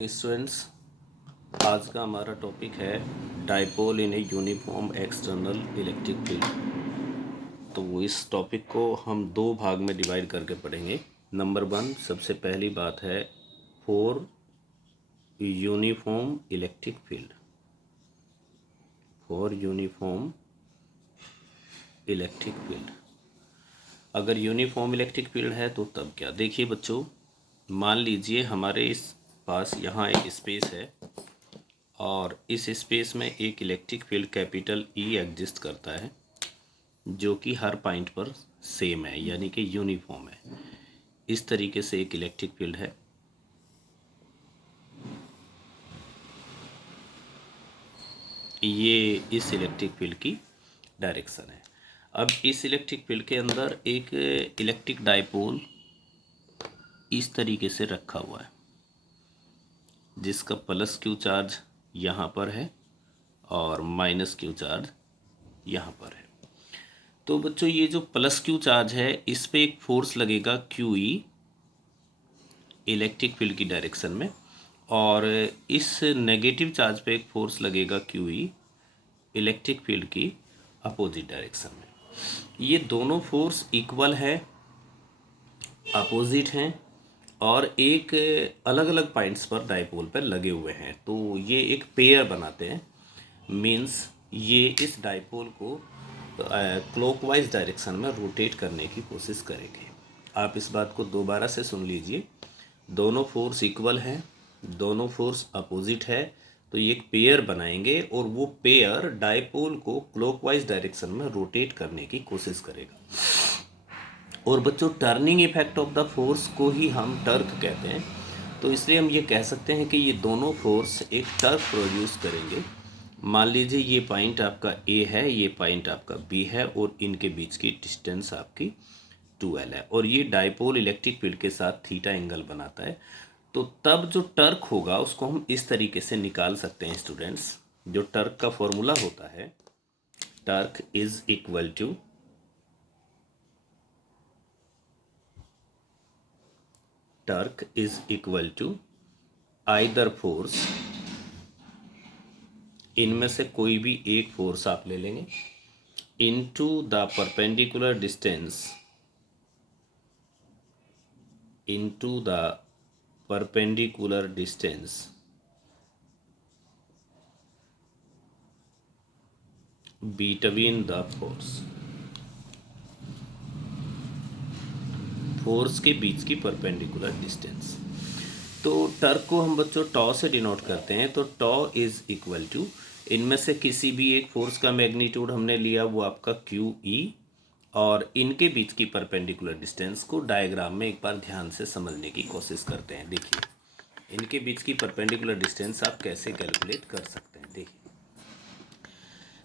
Students, आज का हमारा टॉपिक है dipole in a uniform external electric field. तो इस टॉपिक को हम दो भाग में डिवाइड करके पढ़ेंगे। नंबर 1, सबसे पहली बात है for uniform electric field. For uniform electric field, अगर यूनिफॉर्म इलेक्ट्रिक फील्ड है तो तब क्या। देखिए बच्चों, मान लीजिए हमारे इस पास यहाँ एक स्पेस है और इस स्पेस में एक electric field capital E exist करता है जो कि हर पॉइंट पर सेम है, यानी कि यूनिफॉर्म है। इस तरीके से एक इलेक्ट्रिक फील्ड है। ये इस इलेक्ट्रिक फील्ड की डायरेक्शन है। अब इस इलेक्ट्रिक फील्ड के अंदर एक इलेक्ट्रिक डाइपोल इस तरीके से रखा हुआ है जिसका प्लस Q चार्ज यहाँ पर है और माइनस Q चार्ज यहाँ पर है। तो बच्चों, ये जो प्लस Q चार्ज है इस पे एक फोर्स लगेगा QE इलेक्ट्रिक फील्ड की डायरेक्शन में, और इस नेगेटिव चार्ज पे एक फोर्स लगेगा QE इलेक्ट्रिक फील्ड की अपोजिट डायरेक्शन में। ये दोनों फोर्स इक्वल है, अपोजिट हैं और एक अलग अलग पॉइंट्स पर डाइपोल पर लगे हुए हैं। तो ये एक पेयर बनाते हैं। मीन्स ये इस डाइपोल को क्लॉकवाइज डायरेक्शन में रोटेट करने की कोशिश करेंगे। आप इस बात को दोबारा से सुन लीजिए। दोनों फोर्स इक्वल हैं, दोनों फोर्स अपोजिट है, तो ये एक पेयर बनाएंगे और वो पेयर डाइपोल को क्लॉकवाइज डायरेक्शन में रोटेट करने की कोशिश करेगा। और बच्चों, turning effect of the force को ही हम टर्क कहते हैं। तो इसलिए हम ये कह सकते हैं कि ये दोनों फोर्स एक टर्क प्रोड्यूस करेंगे। मान लीजिए ये पॉइंट आपका A है, ये पॉइंट आपका B है और इनके बीच की डिस्टेंस आपकी 2L है और ये डाइपोल इलेक्ट्रिक फील्ड के साथ थीटा एंगल बनाता है। तो तब जो टर्क होगा उसको हम इस तरीके से निकाल सकते हैं स्टूडेंट्स। जो टर्क का फॉर्मूला होता है, torque is equal to either force, इनमें से कोई भी एक फोर्स आप ले लेंगे, into the perpendicular distance, between the force के बीच की परपेंडिकुलर डिस्टेंस। तो टर्क को हम बच्चों टॉ से डिनोट करते हैं। तो टॉ इज इक्वल टू, इनमें से किसी भी एक फोर्स का मैग्नीट्यूड हमने लिया, वो आपका QE, और इनके बीच की परपेंडिकुलर डिस्टेंस को डायग्राम में एक बार ध्यान से समझने की कोशिश करते हैं। देखिए, इनके बीच की परपेंडिकुलर डिस्टेंस आप कैसे कैलकुलेट कर सकते हैं। देखिए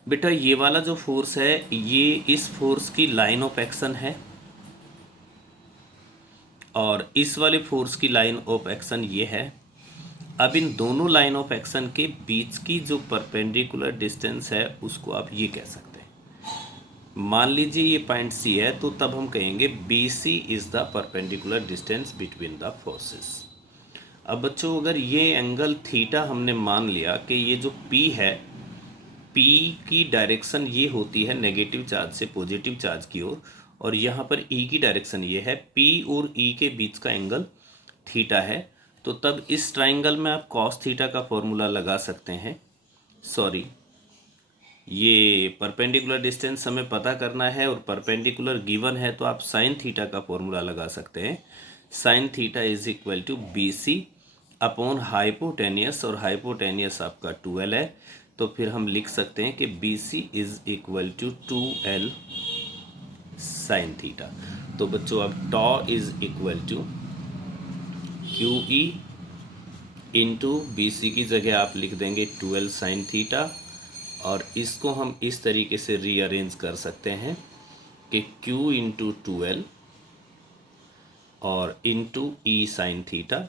बेटा, ये वाला जो फोर्स है ये इस फोर्स की लाइन ऑफ एक्शन है और इस वाले फोर्स की लाइन ऑफ एक्शन ये है। अब इन दोनों लाइन ऑफ एक्शन के बीच की जो परपेंडिकुलर डिस्टेंस है उसको आप ये कह सकते हैं। मान लीजिए ये पॉइंट C है, तो तब हम कहेंगे BC is the perpendicular distance between the forces. अब बच्चों, अगर ये एंगल थीटा हमने मान लिया कि ये जो P है, P की डायरेक्शन ये होती है नेगेटिव चार्ज से पॉजिटिव चार्ज की ओर, और यहाँ पर E की डायरेक्शन ये है। P और E के बीच का एंगल थीटा है। तो तब इस ट्राइंगल में आप कॉस थीटा का फॉर्मूला लगा सकते हैं। सॉरी, ये परपेंडिकुलर डिस्टेंस हमें पता करना है और परपेंडिकुलर गिवन है, तो आप साइन थीटा का फॉर्मूला लगा सकते हैं। Sine theta is equal to BC upon hypotenuse, और हाइपोटेनियस आपका 2L है। तो फिर हम लिख सकते हैं कि BC is equal to 2L sine theta. तो बच्चों, अब tau is equal to QE into BC की जगह आप लिख देंगे 2L साइन थीटा, और इसको हम इस तरीके से रीअरेंज कर सकते हैं कि Q इंटू 2L और इंटू E साइन थीटा,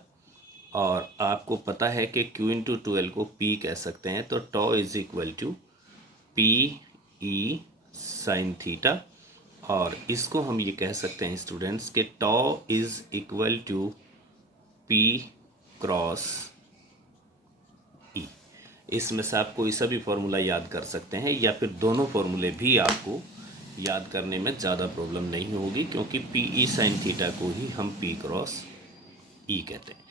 और आपको पता है कि Q इंटू 2L को P कह सकते हैं। तो tau is equal to PE sine theta, और इसको हम ये कह सकते हैं स्टूडेंट्स कि tau is equal to P cross इसमें से आप कोई सा भी फॉर्मूला याद कर सकते हैं, या फिर दोनों फॉर्मूले भी आपको याद करने में ज़्यादा प्रॉब्लम नहीं होगी, क्योंकि पी ई साइन थीटा को ही हम पी क्रॉस ई कहते हैं।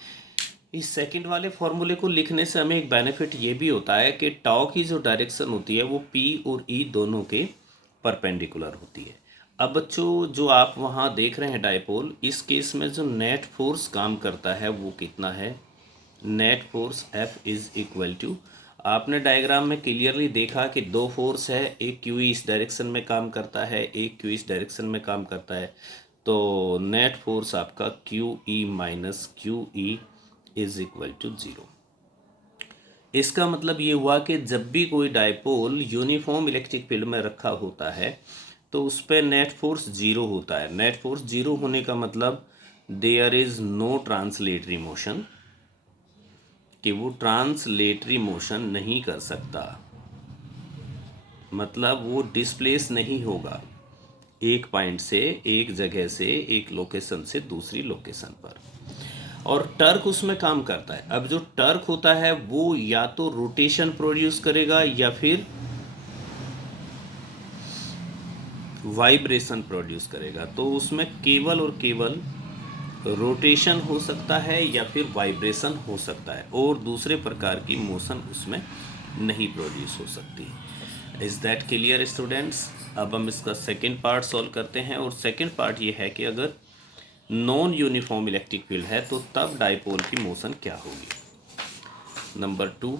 इस सेकंड वाले फॉर्मूले को लिखने से हमें एक बेनिफिट ये भी होता है कि टाउ की जो डायरेक्शन होती है वो पी और ई दोनों के परपेंडिकुलर होती है। अब बच्चों, जो आप वहाँ देख रहे हैं डायपोल, इस केस में जो नेट फोर्स काम करता है वो कितना है? Net force F is equal to, आपने डायग्राम में क्लियरली देखा कि दो फोर्स है, एक क्यू इस डायरेक्शन में काम करता है, एक क्यू इस डायरेक्शन में काम करता है। तो नेट फोर्स आपका Q E minus Q E is equal to 0। इसका मतलब ये हुआ कि जब भी कोई डायपोल यूनिफॉर्म इलेक्ट्रिक फील्ड में रखा होता है तो उस पर नेट फोर्स 0 होता है। नेट फोर्स 0 होने का मतलब there is no translatory motion, कि वो ट्रांसलेटरी मोशन नहीं कर सकता, मतलब वो डिस्प्लेस नहीं होगा एक पॉइंट से, एक जगह से, एक लोकेशन से दूसरी लोकेशन पर। और टर्क उसमें काम करता है। अब जो टर्क होता है वो या तो रोटेशन प्रोड्यूस करेगा या फिर वाइब्रेशन प्रोड्यूस करेगा। तो उसमें केवल और केवल रोटेशन हो सकता है या फिर वाइब्रेशन हो सकता है, और दूसरे प्रकार की मोशन उसमें नहीं प्रोड्यूस हो सकती। Is that clear students? अब हम इसका सेकंड पार्ट सॉल्व करते हैं, और सेकंड पार्ट ये है कि अगर नॉन यूनिफॉर्म इलेक्ट्रिक फील्ड है तो तब डायपोल की मोशन क्या होगी। नंबर 2,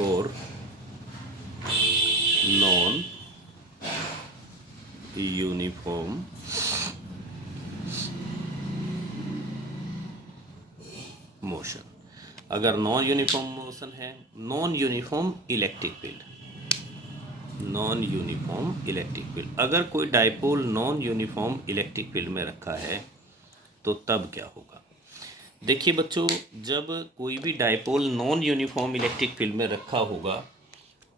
और नॉन यूनिफॉर्म मोशन, अगर नॉन यूनिफॉर्म मोशन है, non uniform electric field, non uniform electric field, अगर कोई dipole non uniform electric field में रखा है तो तब क्या होगा। देखिए बच्चों, जब कोई भी dipole non uniform electric field में रखा होगा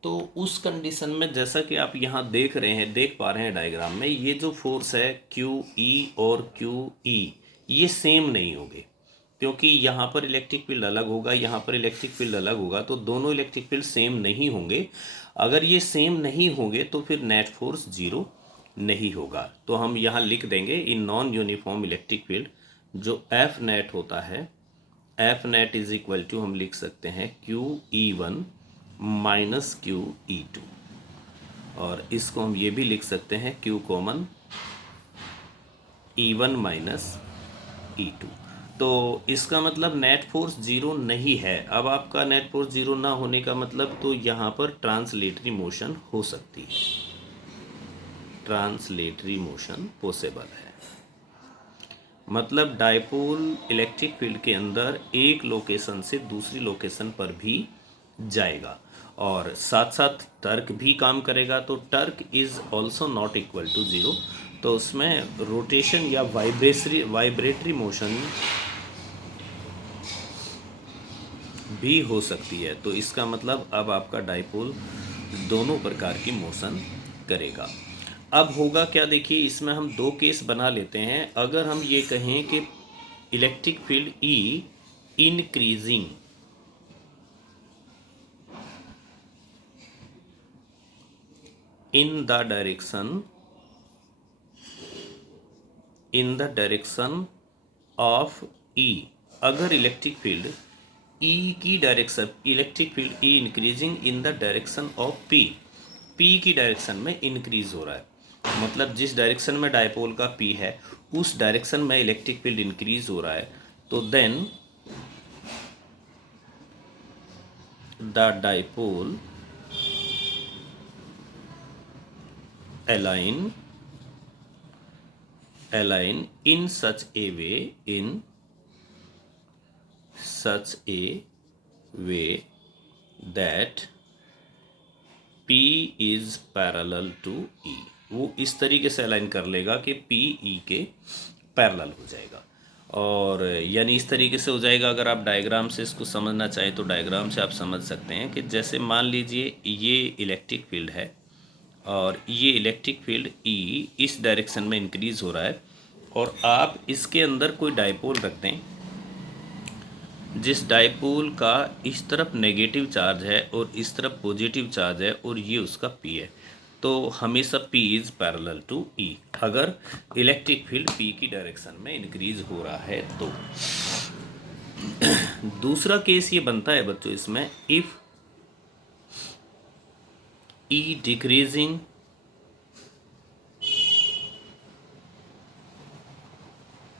तो उस कंडीशन में, जैसा कि आप यहाँ देख रहे हैं, देख पा रहे हैं डायग्राम में, ये जो फोर्स है क्यू ई और क्यू ई, ये सेम नहीं होंगे, क्योंकि यहाँ पर इलेक्ट्रिक फील्ड अलग होगा, यहाँ पर इलेक्ट्रिक फील्ड अलग होगा, तो दोनों इलेक्ट्रिक फील्ड सेम नहीं होंगे। अगर ये सेम नहीं होंगे तो फिर नेट फोर्स 0 नहीं होगा। तो हम यहाँ लिख देंगे in non uniform electric field जो एफ नेट होता है, F net is equal to हम लिख सकते हैं Q E one minus Q E two, और इसको हम ये भी लिख सकते हैं Q common E one minus E two. तो इसका मतलब नेट फोर्स 0 नहीं है। अब आपका नेट फोर्स 0 ना होने का मतलब, तो यहाँ पर ट्रांसलेटरी मोशन हो सकती है, ट्रांसलेटरी मोशन पॉसिबल है। मतलब डायपोल इलेक्ट्रिक फील्ड के अंदर एक लोकेशन से दूसरी लोकेशन पर भी जाएगा, और साथ साथ टर्क भी काम करेगा। तो torque is also not equal to 0, तो उसमें रोटेशन या वाइब्रेटरी मोशन भी हो सकती है। तो इसका मतलब अब आपका डायपोल दोनों प्रकार की मोशन करेगा। अब होगा क्या, देखिए इसमें हम दो केस बना लेते हैं। अगर हम ये कहें कि electric field E increasing in the direction of E, अगर इलेक्ट्रिक फील्ड E की direction, electric field E increasing in the direction of P, P की डायरेक्शन में इंक्रीज हो रहा है, मतलब जिस डायरेक्शन में डायपोल का P है उस डायरेक्शन में इलेक्ट्रिक फील्ड इंक्रीज हो रहा है, तो then the dipole align in such a way that P is parallel to E, वो इस तरीके से अलाइन कर लेगा कि P E के पैरेलल हो जाएगा। और यानी इस तरीके से हो जाएगा, अगर आप डायग्राम से इसको समझना चाहें तो डायग्राम से आप समझ सकते हैं कि जैसे मान लीजिए ये इलेक्ट्रिक फील्ड है और ये इलेक्ट्रिक फील्ड E इस डायरेक्शन में इंक्रीज़ हो रहा है, और आप इसके अंदर कोई डायपोल रख दें जिस डाइपोल का इस तरफ नेगेटिव चार्ज है और इस तरफ पॉजिटिव चार्ज है और ये उसका P है, तो हमेशा P is parallel to E अगर इलेक्ट्रिक फील्ड P की डायरेक्शन में इंक्रीज हो रहा है तो। दूसरा केस ये बनता है बच्चों इसमें, if E decreasing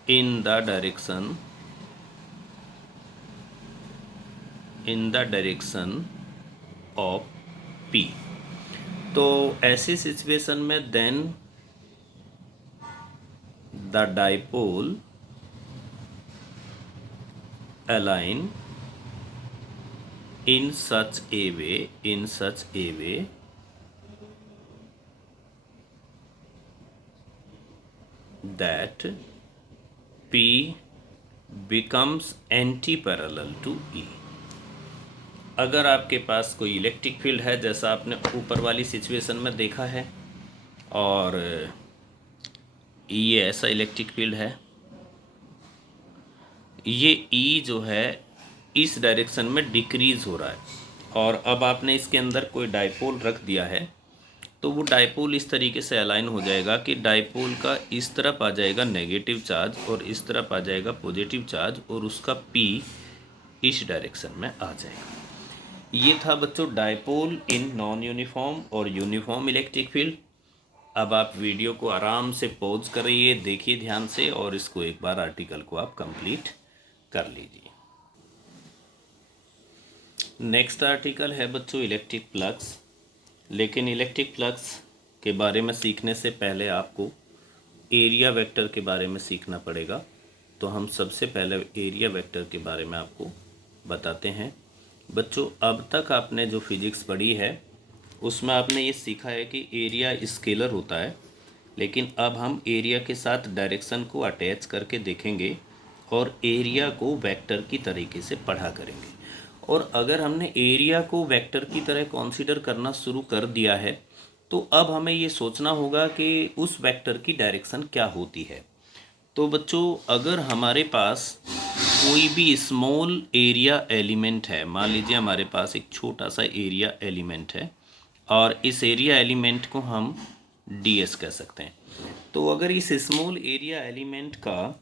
in the direction of P, तो ऐसी सिचुएशन में then the dipole align in such a way that P becomes anti-parallel to E। अगर आपके पास कोई इलेक्ट्रिक फील्ड है जैसा आपने ऊपर वाली सिचुएशन में देखा है, और ये ऐसा इलेक्ट्रिक फील्ड है, ये E जो है इस डायरेक्शन में डिक्रीज हो रहा है, और अब आपने इसके अंदर कोई डाइपोल रख दिया है, तो वो डाइपोल इस तरीके से अलाइन हो जाएगा कि डाइपोल का इस तरफ आ जाएगा नेगेटिव चार्ज और इस तरफ आ जाएगा पॉजिटिव चार्ज, और उसका P इस डायरेक्शन में आ जाएगा। ये था बच्चों डाइपोल इन नॉन यूनिफॉर्म और यूनिफॉर्म इलेक्ट्रिक फील्ड। अब आप वीडियो को आराम से पॉज करिए, देखिए ध्यान से, और इसको एक बार आर्टिकल को आप कंप्लीट कर लीजिए। नेक्स्ट आर्टिकल है बच्चों इलेक्ट्रिक फ्लक्स। लेकिन इलेक्ट्रिक फ्लक्स के बारे में सीखने से पहले आपको एरिया वेक्टर के बारे में सीखना पड़ेगा। तो हम सबसे पहले एरिया वेक्टर के बारे में आपको बताते हैं। बच्चों अब तक आपने जो फिजिक्स पढ़ी है उसमें आपने ये सीखा है कि एरिया स्केलर होता है, लेकिन अब हम एरिया के साथ डायरेक्शन को अटैच करके देखेंगे और एरिया को वेक्टर की तरीके से पढ़ा करेंगे। और अगर हमने एरिया को वेक्टर की तरह कंसीडर करना शुरू कर दिया है तो अब हमें ये सोचना होगा कि उस वेक्टर की डायरेक्शन क्या होती है। तो बच्चों अगर हमारे पास कोई भी स्मॉल एरिया एलिमेंट है, मान लीजिए हमारे पास एक छोटा सा एरिया एलिमेंट है और इस एरिया एलिमेंट को हम ds कह सकते हैं। तो अगर इस स्मॉल एरिया एलिमेंट का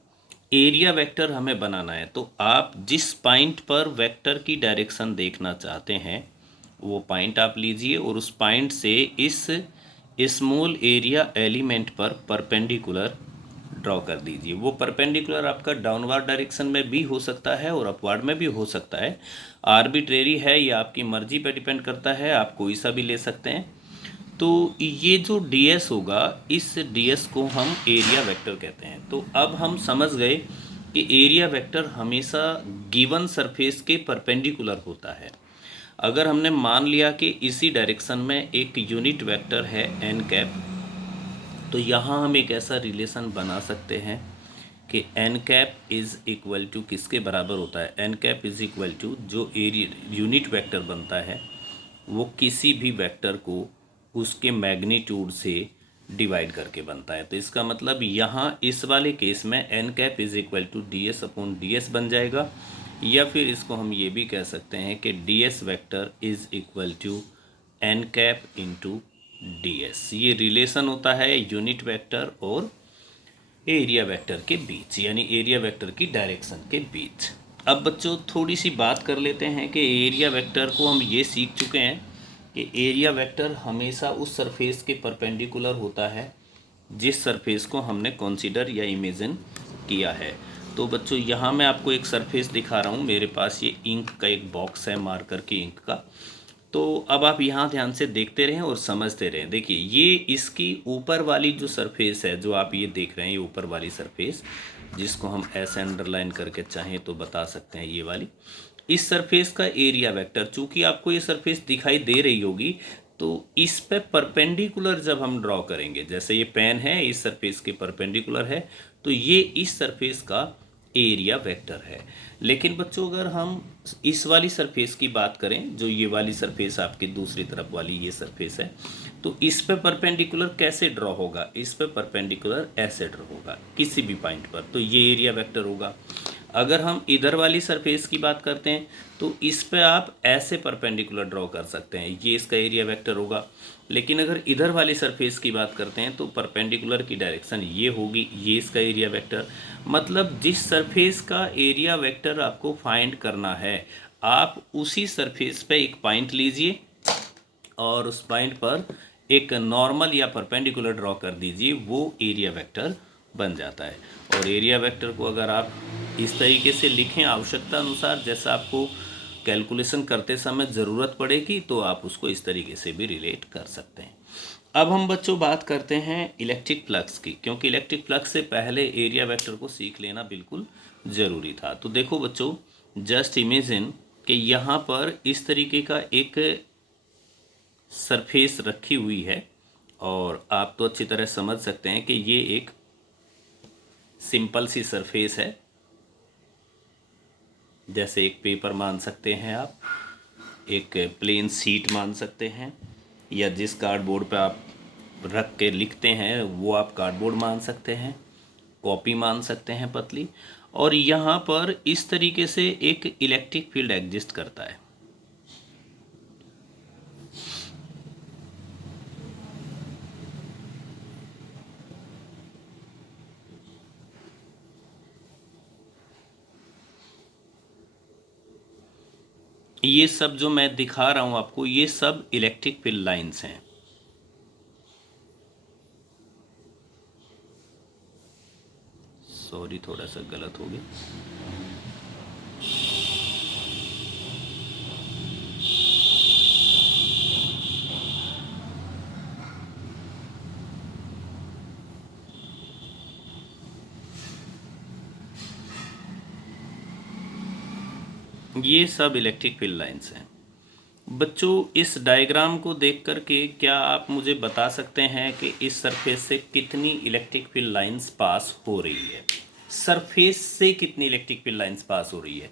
एरिया वेक्टर हमें बनाना है तो आप जिस पॉइंट पर वेक्टर की डायरेक्शन देखना चाहते हैं वो पॉइंट आप लीजिए और उस पॉइंट से इस स्मॉल एरिया एलिमेंट पर परपेंडिकुलर ड्रॉ कर दीजिए। वो परपेंडिकुलर आपका डाउनवर्ड डायरेक्शन में भी हो सकता है और अपवर्ड में भी हो सकता है, आर्बिट्रेरी है, ये आपकी मर्जी पर डिपेंड करता है, आप कोई सा भी ले सकते हैं। तो ये जो ds होगा, इस ds को हम एरिया वेक्टर कहते हैं। तो अब हम समझ गए कि एरिया वेक्टर हमेशा गिवन सरफेस के परपेंडिकुलर होता है। अगर हमने मान लिया कि इसी डायरेक्शन में एक यूनिट वेक्टर है n कैप, तो यहाँ हम एक ऐसा रिलेशन बना सकते हैं कि n cap is equal to किसके बराबर होता है, n cap is equal to जो एरिया यूनिट वेक्टर बनता है वो किसी भी वेक्टर को उसके मैग्नीट्यूड से डिवाइड करके बनता है। तो इसका मतलब यहाँ इस वाले केस में n cap is equal to ds upon ds बन जाएगा, या फिर इसको हम ये भी कह सकते हैं कि ds vector is equal to n cap into ds। ये रिलेशन होता है यूनिट वेक्टर और एरिया वेक्टर के बीच, यानी एरिया वेक्टर की डायरेक्शन के बीच। अब बच्चों थोड़ी सी बात कर लेते हैं कि एरिया वेक्टर को हम ये सीख चुके हैं कि एरिया वेक्टर हमेशा उस सरफेस के परपेंडिकुलर होता है जिस सरफेस को हमने कंसीडर या इमेजिन किया है। तो बच्चों यहाँ मैं आपको एक सरफेस दिखा रहा हूँ, मेरे पास ये इंक का एक बॉक्स है मार्कर की इंक का। तो अब आप यहाँ ध्यान से देखते रहें और समझते रहें। देखिए ये इसकी ऊपर वाली जो सरफेस है जो आप ये देख रहे हैं, ये ऊपर वाली सरफेस जिसको हम ऐसे अंडरलाइन करके चाहें तो बता सकते हैं, ये वाली इस सरफेस का एरिया वेक्टर, चूंकि आपको ये सरफेस दिखाई दे रही होगी तो इस पे परपेंडिकुलर जब हम ड्रॉ करेंगे, जैसे ये पेन है इस सरफेस के परपेंडिकुलर है, तो ये इस सरफेस का एरिया वेक्टर है। लेकिन बच्चों अगर हम इस वाली सरफेस की बात करें, जो ये वाली सरफेस आपकी दूसरी तरफ वाली ये सरफेस है, तो इस पे परपेंडिकुलर कैसे ड्रॉ होगा, इस पे परपेंडिकुलर ऐसे ड्रॉ होगा किसी भी पॉइंट पर, तो ये एरिया वेक्टर होगा। अगर हम इधर वाली सरफेस की बात करते हैं तो इस पे आप ऐसे परपेंडिकुलर ड्रॉ कर सकते हैं, ये इसका एरिया वेक्टर होगा। लेकिन अगर इधर वाली सरफेस की बात करते हैं तो परपेंडिकुलर की डायरेक्शन ये होगी, ये इसका एरिया वेक्टर। मतलब जिस सरफेस का एरिया वेक्टर आपको फाइंड करना है, आप उसी सरफेस पे एक पॉइंट लीजिए और उस पॉइंट पर एक नॉर्मल या परपेंडिकुलर ड्रॉ कर दीजिए, वो एरिया वेक्टर बन जाता है। और एरिया वेक्टर को अगर आप इस तरीके से लिखें आवश्यकता अनुसार, जैसा आपको कैलकुलेशन करते समय ज़रूरत पड़ेगी तो आप उसको इस तरीके से भी रिलेट कर सकते हैं। अब हम बच्चों बात करते हैं इलेक्ट्रिक फ्लक्स की, क्योंकि इलेक्ट्रिक फ्लक्स से पहले एरिया वेक्टर को सीख लेना बिल्कुल ज़रूरी था। तो देखो बच्चों, जस्ट इमेजिन कि यहाँ पर इस तरीके का एक सरफेस रखी हुई है और आप तो अच्छी तरह समझ सकते हैं कि ये एक सिंपल सी सरफेस है, जैसे एक पेपर मान सकते हैं आप, एक प्लेन सीट मान सकते हैं, या जिस कार्डबोर्ड पे आप रख के लिखते हैं वो आप कार्डबोर्ड मान सकते हैं, कॉपी मान सकते हैं पतली। और यहाँ पर इस तरीके से एक इलेक्ट्रिक फील्ड एग्जिस्ट करता है। ये सब जो मैं दिखा रहा हूँ आपको, ये सब इलेक्ट्रिक फील्ड लाइंस हैं। सॉरी, थोड़ा सा गलत हो गया। ये सब इलेक्ट्रिक फील्ड लाइंस हैं। बच्चों, इस डायग्राम को देख कर के क्या आप मुझे बता सकते हैं कि इस सरफेस से कितनी इलेक्ट्रिक फील्ड लाइंस पास हो रही है? सरफेस से कितनी इलेक्ट्रिक फील्ड लाइंस पास हो रही है?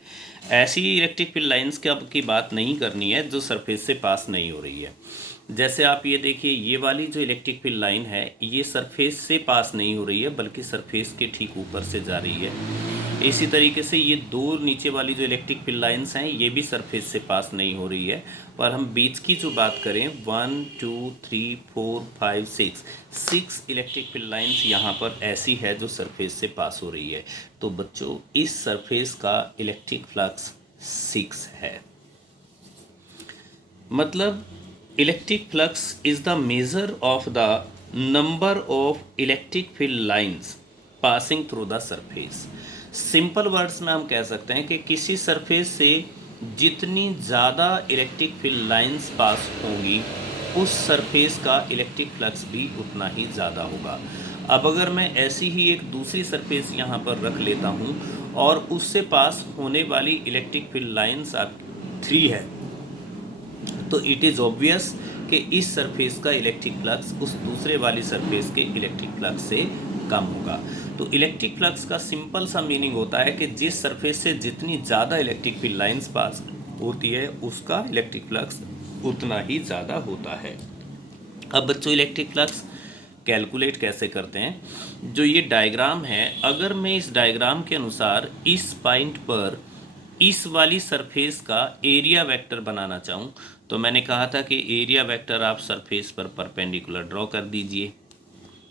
ऐसी इलेक्ट्रिक फील्ड लाइंस की बात नहीं करनी है जो सरफेस से पास नहीं हो रही है। जैसे आप ये देखिए, ये वाली जो इलेक्ट्रिक फील्ड लाइन है ये सरफेस से पास नहीं हो रही है बल्कि सरफेस के ठीक ऊपर से जा रही है। इसी तरीके से ये दो नीचे वाली जो इलेक्ट्रिक फील्ड लाइंस हैं ये भी सरफेस से पास नहीं हो रही है। पर हम बीच की जो बात करें, 1 2 3 4 5 6 इलेक्ट्रिक फील्ड लाइंस यहाँ पर ऐसी है जो सरफेस से पास हो रही है। तो बच्चों, इस सरफेस का इलेक्ट्रिक फ्लक्स 6 है। मतलब electric flux is the measure of the number of electric field lines passing through the surface. Simple words में हम कह सकते हैं कि किसी सरफेस से जितनी ज़्यादा इलेक्ट्रिक फील्ड लाइंस पास होंगी उस सरफेस का इलेक्ट्रिक फ्लक्स भी उतना ही ज़्यादा होगा। अब अगर मैं ऐसी ही एक दूसरी सरफेस यहाँ पर रख लेता हूँ और उससे पास होने वाली इलेक्ट्रिक फील्ड लाइंस आप 3 है, तो इट इज़ ऑब्वियस कि इस सरफेस का इलेक्ट्रिक फ्लक्स उस दूसरे वाली सरफेस के इलेक्ट्रिक फ्लक्स से कम होगा। तो इलेक्ट्रिक फ्लक्स का सिंपल सा मीनिंग होता है कि जिस सरफेस से जितनी ज़्यादा इलेक्ट्रिक फील्ड लाइंस पास होती है उसका इलेक्ट्रिक फ्लक्स उतना ही ज़्यादा होता है। अब बच्चों, इलेक्ट्रिक फ्लक्स कैलकुलेट कैसे करते हैं? जो ये डायग्राम है, अगर मैं इस डायग्राम के अनुसार इस पॉइंट पर इस वाली सरफेस का एरिया वेक्टर बनाना चाहूँ तो मैंने कहा था कि एरिया वेक्टर आप सरफेस पर परपेंडिकुलर ड्रॉ कर दीजिए।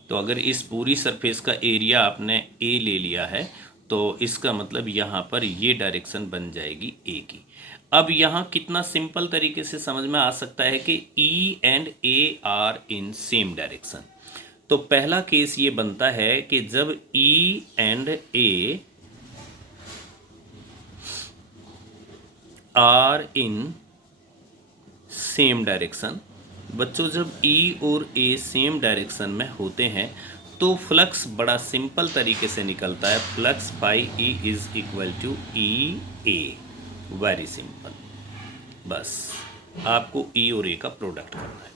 तो अगर इस पूरी सरफेस का एरिया आपने ए ले लिया है तो इसका मतलब यहाँ पर ये डायरेक्शन बन जाएगी ए की। अब यहाँ कितना सिंपल तरीके से समझ में आ सकता है कि E and A are in same direction. तो पहला केस ये बनता है कि जब E and A are in same direction. बच्चों, जब ई और ए सेम डायरेक्शन में होते हैं तो फ्लक्स बड़ा सिंपल तरीके से निकलता है, flux by E is equal to E A. Very simple, बस आपको ई और ए का प्रोडक्ट करना है।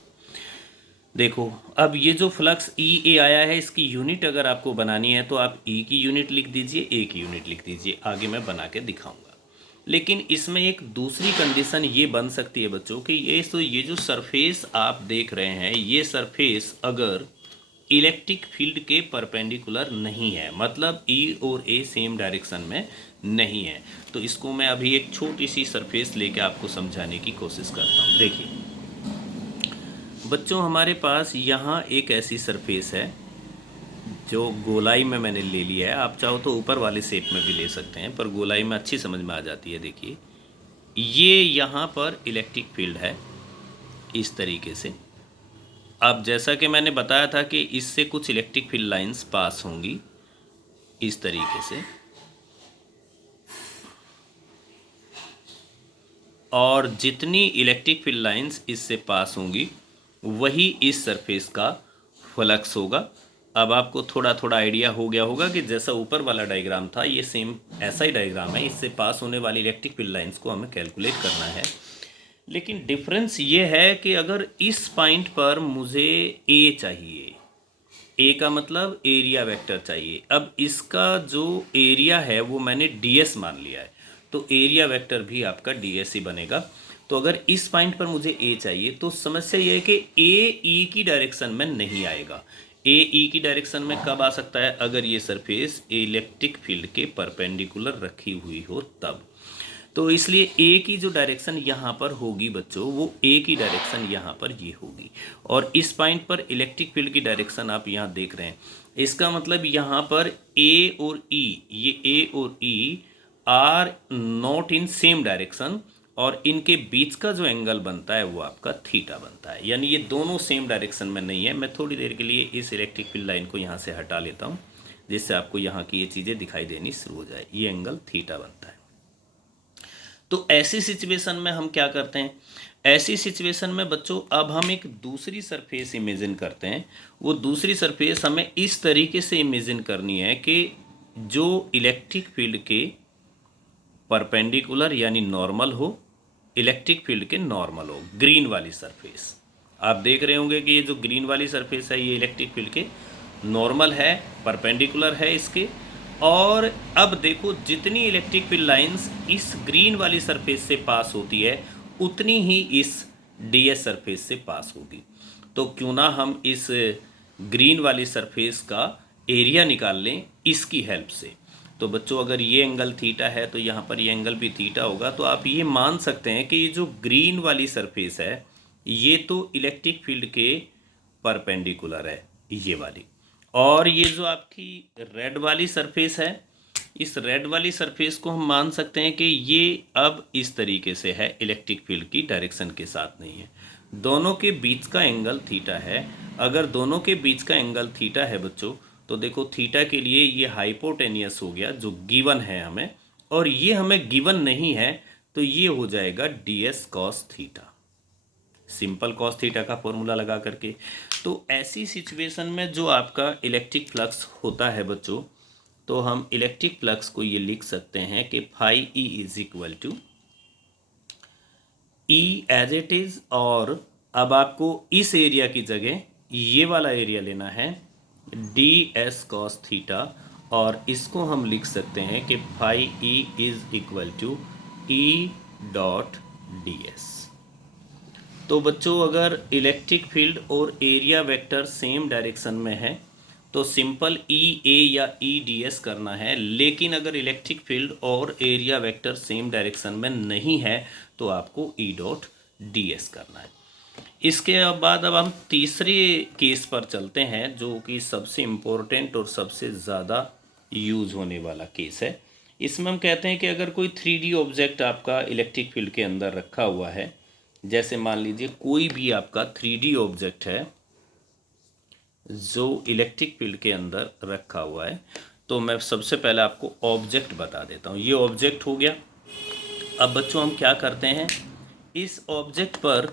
देखो, अब ये जो फ्लक्स ई ए आया है इसकी यूनिट अगर आपको बनानी है तो आप ई की यूनिट लिख दीजिए, ए की यूनिट लिख दीजिए, आगे मैं बना के दिखाऊंगा। लेकिन इसमें एक दूसरी कंडीशन ये बन सकती है बच्चों कि ये जो सरफेस आप देख रहे हैं ये सरफेस अगर इलेक्ट्रिक फील्ड के परपेंडिकुलर नहीं है, मतलब ई और ए सेम डायरेक्शन में नहीं है। तो इसको मैं अभी एक छोटी सी सरफेस लेके आपको समझाने की कोशिश करता हूँ। देखिए बच्चों, हमारे पास यहाँ एक ऐसी सरफेस है जो गोलाई में मैंने ले लिया है। आप चाहो तो ऊपर वाले शेप में भी ले सकते हैं, पर गोलाई में अच्छी समझ में आ जाती है। देखिए ये यहाँ पर इलेक्ट्रिक फील्ड है इस तरीके से। अब जैसा कि मैंने बताया था कि इससे कुछ इलेक्ट्रिक फील्ड लाइंस पास होंगी इस तरीके से, और जितनी इलेक्ट्रिक फील्ड लाइंस इससे पास होंगी वही इस सरफेस का फ्लक्स होगा। अब आपको थोड़ा थोड़ा आइडिया हो गया होगा कि जैसा ऊपर वाला डायग्राम था ये सेम ऐसा ही डायग्राम है। इससे पास होने वाली इलेक्ट्रिक फील्ड लाइंस को हमें कैलकुलेट करना है। लेकिन डिफरेंस ये है कि अगर इस पॉइंट पर मुझे ए चाहिए, ए का मतलब एरिया वेक्टर चाहिए। अब इसका जो एरिया है वो मैंने डीएस मान लिया है, तो एरिया वेक्टर भी आपका डीएस ही बनेगा। तो अगर इस पॉइंट पर मुझे ए चाहिए तो समस्या ये है कि ए ई की डायरेक्शन में नहीं आएगा। ए ई की डायरेक्शन में कब आ सकता है? अगर ये सरफेस इलेक्ट्रिक फील्ड के परपेंडिकुलर रखी हुई हो तब। तो इसलिए ए की जो डायरेक्शन यहाँ पर होगी बच्चों, वो ए की डायरेक्शन यहाँ पर ये होगी। और इस पॉइंट पर इलेक्ट्रिक फील्ड की डायरेक्शन आप यहाँ देख रहे हैं। इसका मतलब यहाँ पर ए और ई, ये ए और E R not in same direction, और इनके बीच का जो एंगल बनता है वो आपका थीटा बनता है। यानी ये दोनों सेम डायरेक्शन में नहीं है। मैं थोड़ी देर के लिए इस इलेक्ट्रिक फील्ड लाइन को यहाँ से हटा लेता हूँ, जिससे आपको यहाँ की ये चीज़ें दिखाई देनी शुरू हो जाए। ये एंगल थीटा बनता है। तो ऐसी सिचुएशन में हम क्या करते हैं? ऐसी सिचुएशन में बच्चों अब हम एक दूसरी सरफेस इमेजिन करते हैं। वो दूसरी सरफेस हमें इस तरीके से इमेजिन करनी है कि जो इलेक्ट्रिक फील्ड के परपेंडिकुलर यानी नॉर्मल हो, इलेक्ट्रिक फील्ड के नॉर्मल हो। ग्रीन वाली सरफेस आप देख रहे होंगे कि ये जो ग्रीन वाली सरफेस है ये इलेक्ट्रिक फील्ड के नॉर्मल है, परपेंडिकुलर है इसके। और अब देखो जितनी इलेक्ट्रिक फील्ड लाइंस इस ग्रीन वाली सरफेस से पास होती है उतनी ही इस डीएस सरफेस से पास होगी। तो क्यों ना हम इस ग्रीन वाली सरफेस का एरिया निकाल लें इसकी हेल्प से। तो बच्चों अगर ये एंगल थीटा है तो यहाँ पर ये एंगल भी थीटा होगा। तो आप ये मान सकते हैं कि ये जो ग्रीन वाली सरफेस है ये तो इलेक्ट्रिक फील्ड के परपेंडिकुलर है, ये वाली। और ये जो आपकी रेड वाली सरफेस है, इस रेड वाली सरफेस को हम मान सकते हैं कि ये अब इस तरीके से है, इलेक्ट्रिक फील्ड की डायरेक्शन के साथ नहीं है। दोनों के बीच का एंगल थीटा है। अगर दोनों के बीच का एंगल थीटा है बच्चों, तो देखो थीटा के लिए ये हाइपोटेनियस हो गया जो गिवन है हमें, और ये हमें गिवन नहीं है तो ये हो जाएगा ds cos theta, simple cos theta का फॉर्मूला लगा करके। तो ऐसी सिचुएशन में जो आपका इलेक्ट्रिक फ्लक्स होता है बच्चों, तो हम इलेक्ट्रिक फ्लक्स को ये लिख सकते हैं कि phi E is equal to E as it is. और अब आपको इस एरिया की जगह ये वाला एरिया लेना है डी एस कॉस थीटा, और इसको हम लिख सकते हैं कि phi E is equal to E dot D S. तो बच्चों अगर इलेक्ट्रिक फील्ड और एरिया वेक्टर सेम डायरेक्शन में है तो सिंपल ई ए या ई डी एस करना है। लेकिन अगर इलेक्ट्रिक फील्ड और एरिया वेक्टर सेम डायरेक्शन में नहीं है तो आपको ई डॉट डी एस करना है। इसके बाद अब हम तीसरे केस पर चलते हैं जो कि सबसे इम्पोर्टेंट और सबसे ज़्यादा यूज होने वाला केस है। इसमें हम कहते हैं कि अगर कोई 3D ऑब्जेक्ट आपका इलेक्ट्रिक फील्ड के अंदर रखा हुआ है, जैसे मान लीजिए कोई भी आपका 3D ऑब्जेक्ट है जो इलेक्ट्रिक फील्ड के अंदर रखा हुआ है, तो मैं सबसे पहले आपको ऑब्जेक्ट बता देता हूँ। ये ऑब्जेक्ट हो गया। अब बच्चों हम क्या करते हैं, इस ऑब्जेक्ट पर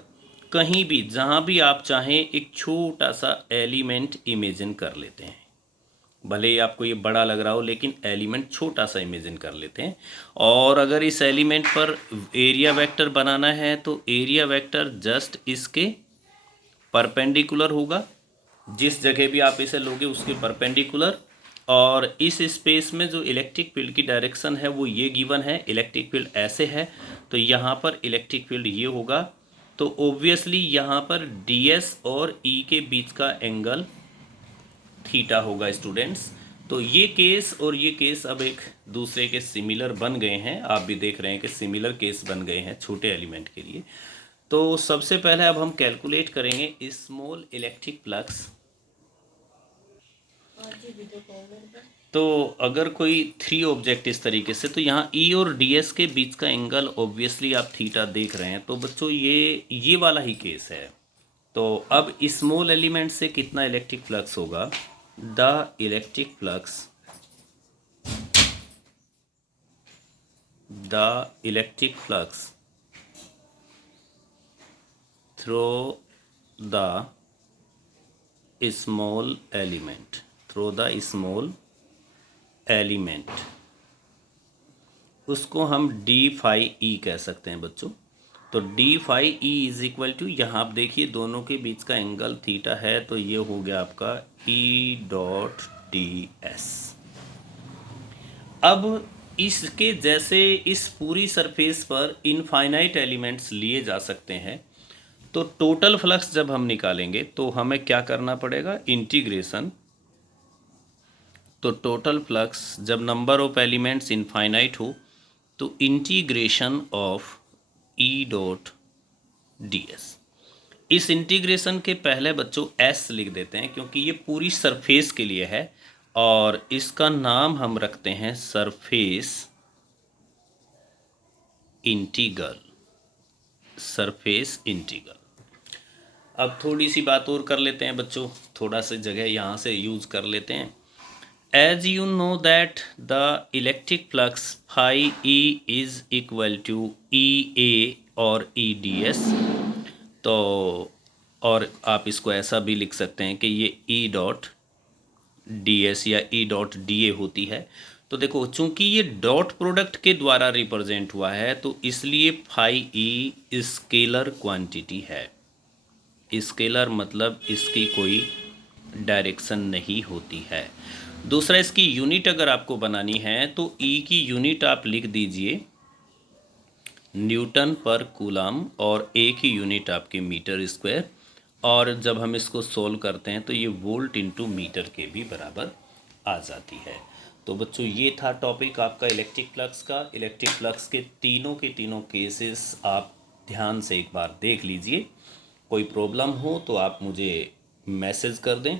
कहीं भी जहाँ भी आप चाहें एक छोटा सा एलिमेंट इमेजिन कर लेते हैं। भले ही आपको ये बड़ा लग रहा हो लेकिन एलिमेंट छोटा सा इमेजिन कर लेते हैं। और अगर इस एलिमेंट पर एरिया वेक्टर बनाना है तो एरिया वेक्टर जस्ट इसके परपेंडिकुलर होगा, जिस जगह भी आप इसे लोगे उसके परपेंडिकुलर। और इस स्पेस में जो इलेक्ट्रिक फील्ड की डायरेक्शन है वो ये गिवन है, इलेक्ट्रिक फील्ड ऐसे है तो यहाँ पर इलेक्ट्रिक फील्ड ये होगा। तो ऑब्वियसली यहाँ पर ds और e के बीच का एंगल थीटा होगा स्टूडेंट्स। तो ये केस और ये केस अब एक दूसरे के सिमिलर बन गए हैं। आप भी देख रहे हैं कि सिमिलर केस बन गए हैं छोटे एलिमेंट के लिए। तो सबसे पहले अब हम कैलकुलेट करेंगे स्मॉल इलेक्ट्रिक फ्लक्स। तो अगर कोई थ्री ऑब्जेक्ट इस तरीके से, तो यहाँ ई और डी एस के बीच का एंगल ऑब्वियसली आप थीटा देख रहे हैं। तो बच्चों ये वाला ही केस है। तो अब स्मॉल एलिमेंट से कितना इलेक्ट्रिक फ्लक्स होगा? The electric flux through the small element उसको हम डी फाई ई कह सकते हैं बच्चों। तो D phi E is equal to, यहाँ आप देखिए दोनों के बीच का एंगल थीटा है, तो ये हो गया आपका ई डॉट डी एस। अब इसके जैसे इस पूरी सरफेस पर इनफाइनाइट एलिमेंट्स लिए जा सकते हैं, तो टोटल फ्लक्स जब हम निकालेंगे तो हमें क्या करना पड़ेगा? इंटीग्रेशन। तो टोटल फ्लक्स जब नंबर ऑफ एलिमेंट्स इनफाइनाइट हो तो integration of E dot D S. इस इंटीग्रेशन के पहले बच्चों एस लिख देते हैं क्योंकि ये पूरी सरफेस के लिए है, और इसका नाम हम रखते हैं सरफेस इंटीग्रल। अब थोड़ी सी बात और कर लेते हैं बच्चों, थोड़ा सा जगह यहाँ से यूज़ कर लेते हैं। As you know that the electric flux phi E is equal to E A और ई डी एस। तो और आप इसको ऐसा भी लिख सकते हैं कि ये ई डॉट डी एस या ई डॉट डी ए होती है। तो देखो, चूंकि ये डॉट प्रोडक्ट के द्वारा रिप्रेजेंट हुआ है तो इसलिए फाई ई स्केलर क्वांटिटी है। स्केलर मतलब इसकी कोई डायरेक्शन नहीं होती है। दूसरा, इसकी यूनिट अगर आपको बनानी है तो ई की यूनिट आप लिख दीजिए न्यूटन पर कूलम, और ए की यूनिट आपकी मीटर स्क्वायर, और जब हम इसको सोल्व करते हैं तो ये वोल्ट इंटू मीटर के भी बराबर आ जाती है। तो बच्चों ये था टॉपिक आपका इलेक्ट्रिक फ्लक्स का। इलेक्ट्रिक फ्लक्स के तीनों केसेस आप ध्यान से एक बार देख लीजिए। कोई प्रॉब्लम हो तो आप मुझे मैसेज कर दें।